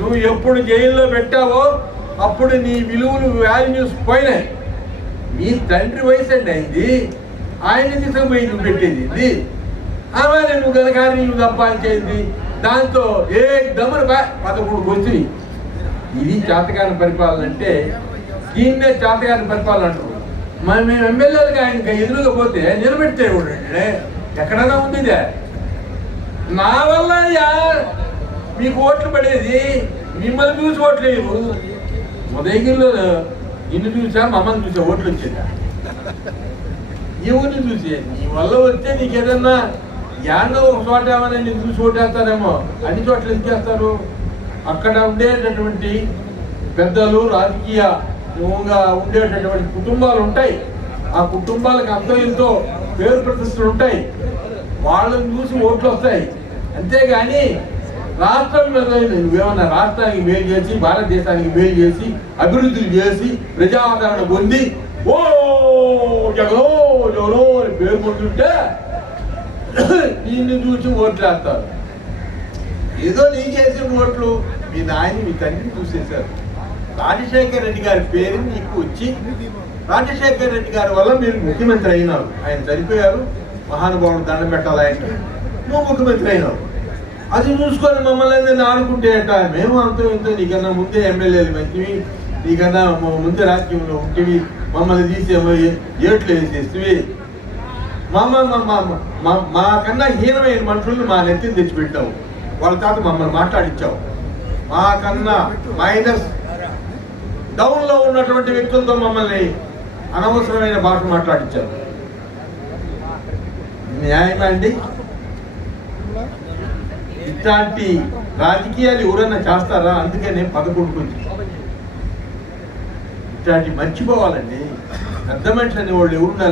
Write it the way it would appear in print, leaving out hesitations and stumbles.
నువ్వు ఎప్పుడు జైల్లో పెట్టావో అప్పుడు నీ విలువలు వాల్యూస్ పోయినాయి. నీ తండ్రి వయసు అండి అయింది, ఆయన తీసుకుపోయి నువ్వు పెట్టేది ఇది. ఆమె నువ్వు కనుక నువ్వు సంపాదించేది దాంతో ఏ దమరు 11 వచ్చినాయి. ఇది చేతకాని పరిపాలన అంటే దీన్నే చేతకాని పరిపాలన అంటారు. మేము ఎమ్మెల్యేలుగా ఆయన ఎదురుగా పోతే నిలబెట్టే ఎక్కడైనా ఉంది ఇదే. నా వల్ల మీకు ఓట్లు పడేది, మిమ్మల్ని చూసి ఓట్లు లేవు. ఉదయగిరిలో నిన్ను చూసా మమ్మల్ని చూసా ఓట్లు వచ్చేదా? ఈ ఊరిని చూసి నీ వల్ల వస్తే నీకు ఏదన్నా యాన్నో ఒక చోట ఏమైనా నేను చూసి ఓటేస్తారేమో, అన్ని చోట్ల ఎందుకేస్తారు? అక్కడ ఉండేటటువంటి పెద్దలు రాజకీయంగా ఉండేటటువంటి కుటుంబాలు ఉంటాయి. ఆ కుటుంబాలకు అంతో ఎంతో పేరు ప్రతిష్టలు ఉంటాయి. వాళ్ళని చూసి ఓట్లు వస్తాయి. అంతేగాని రాష్ట్రం మీద నువ్వేమన్నా రాష్ట్రానికి మేలు చేసి భారతదేశానికి మేలు చేసి అభివృద్ధులు చేసి ప్రజాదరణ పొంది ఓ జగనో జగనో అని పేరు పొందుంటే నిన్ను చూసి ఓట్లు వేస్తారు. ఏదో నీ చేసిన ఓట్లు మీ నాయని మీ తండ్రిని చూసేశారు. రాజశేఖర్ రెడ్డి గారి పేరు నీకు వచ్చి రాజశేఖర్ రెడ్డి గారి వల్ల మీరు ముఖ్యమంత్రి అయినారు. ఆయన చనిపోయారు, మహానుభావుడు దండం పెట్టాలి ఆయనకి, నువ్వు ముఖ్యమంత్రి అయినావు. అది చూసుకొని మమ్మల్ని నేను ఆడుకుంటే అంట మేము అంతా ఇంతో నీకన్నా ముందే ఎమ్మెల్యేలు మంచివి, నీకన్నా ముందే రాజకీయంలో ఉంటివి, మమ్మల్ని తీసి ఏట్లు వేసేస్తవి. మాకన్నా హీనమైన మనుషుల్ని మా నెత్తిని తెచ్చిపెట్టావు. వాళ్ళ తాత మమ్మల్ని మాట్లాడించావు. మాకన్నా మైనస్ డౌన్లో ఉన్నటువంటి వ్యక్తులతో మమ్మల్ని అనవసరమైన భాష మాట్లాడించారు. న్యాయమా అండి? ఇట్లాంటి రాజకీయాలు ఎవరన్నా చేస్తారా? అందుకే నేను 11 వచ్చి ఇట్లాంటి మర్చిపోవాలండి. పెద్ద మనిషి అనే వాళ్ళు ఎవరు ఉండాలి?